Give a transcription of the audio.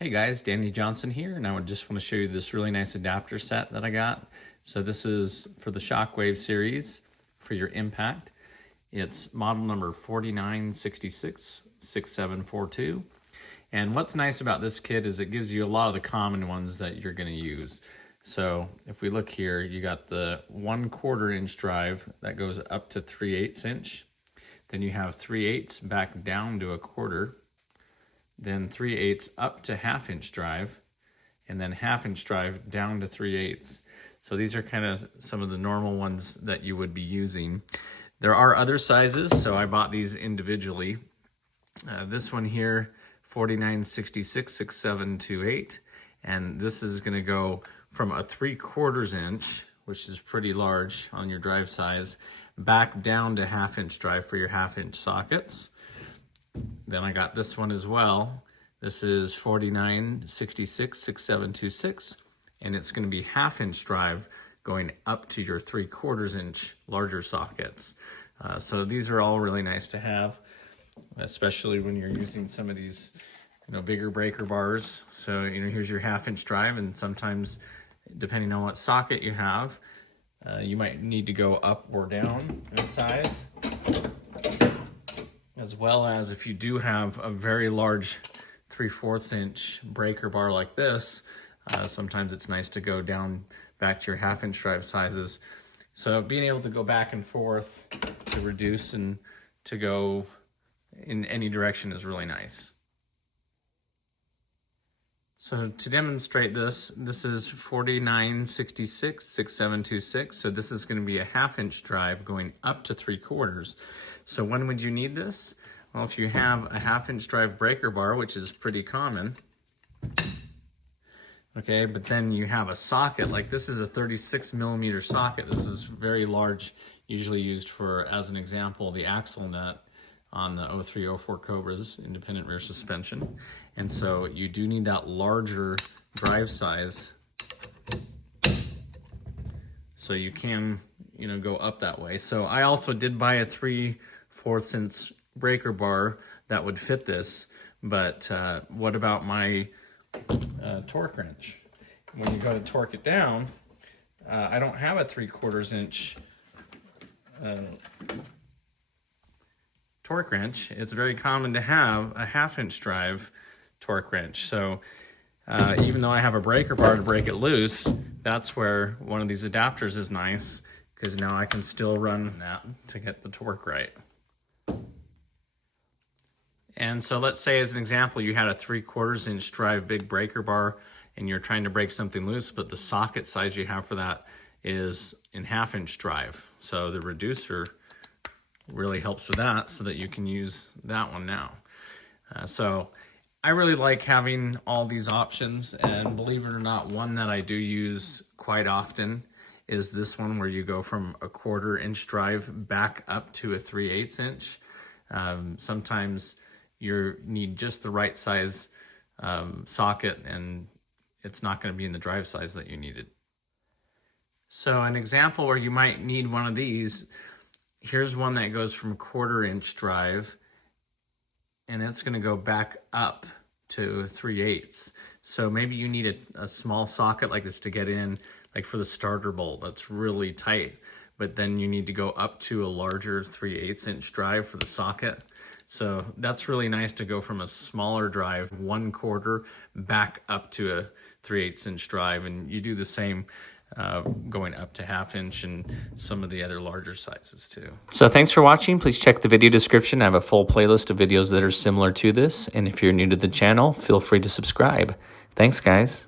Hey guys, Danny Johnson here, and I just want to show you this really nice adapter set that I got. So this is for the Shockwave series for your impact. It's model number 49666742. And what's nice about this kit is it gives you a lot of the common ones that you're going to use. So if we look here, you got the 1/4 inch drive that goes up to 3/8 inch. Then you have 3/8 back down to 1/4. Then 3/8 up to 1/2 inch drive, and then 1/2 inch drive down to 3/8. So these are kind of some of the normal ones that you would be using. There are other sizes, so I bought these individually. This one here, 49666728, and this is going to go from a 3/4 inch, which is pretty large on your drive size, back down to 1/2 inch drive for your 1/2 inch sockets. Then I got this one as well. This is 49666726, and it's going to be 1/2 inch drive going up to your 3/4 inch larger sockets. So these are all really nice to have, especially when you're using some of these, bigger breaker bars. So, here's your 1/2 inch drive, and sometimes, depending on what socket you have, you might need to go up or down in size. As well as if you do have a very large 3/4 inch breaker bar like this, sometimes it's nice to go down back to your 1/2 inch drive sizes. So being able to go back and forth to reduce and to go in any direction is really nice. So to demonstrate this is 49666726. So this is going to be a 1/2 inch drive going up to 3/4. So when would you need this? Well, if you have a 1/2 inch drive breaker bar, which is pretty common, okay, but then you have a socket, like this is a 36 millimeter socket. This is very large, usually used for, as an example, the axle nut on the 0304 Cobras, independent rear suspension. And so you do need that larger drive size, so you can, go up that way. So I also did buy a 3/4 inch breaker bar that would fit this, but what about my torque wrench? When you go to torque it down, I don't have a 3/4 inch torque wrench. It's very common to have a 1/2 inch drive torque wrench. So even though I have a breaker bar to break it loose, that's where one of these adapters is nice, because now I can still run that to get the torque right. And so let's say, as an example, you had a 3/4 inch drive big breaker bar and you're trying to break something loose, but the socket size you have for that is in 1/2 inch drive. So the reducer really helps with that, so that you can use that one now. So I really like having all these options, and believe it or not, one that I do use quite often is this one, where you go from a 1/4 inch drive back up to a 3/8 inch. Sometimes you need just the right size socket, and it's not going to be in the drive size that you needed. So an example where you might need one of these, here's one that goes from 1/4 inch drive, and it's going to go back up to 3/8. So maybe you need a small socket like this to get in, like for the starter bolt, that's really tight, but then you need to go up to a larger 3/8 inch drive for the socket. So that's really nice to go from a smaller drive, 1/4, back up to a 3/8 inch drive, and you do the same going up to 1/2 inch and some of the other larger sizes too. So thanks for watching. Please check the video description. I have a full playlist of videos that are similar to this. And if you're new to the channel, feel free to subscribe. Thanks, guys.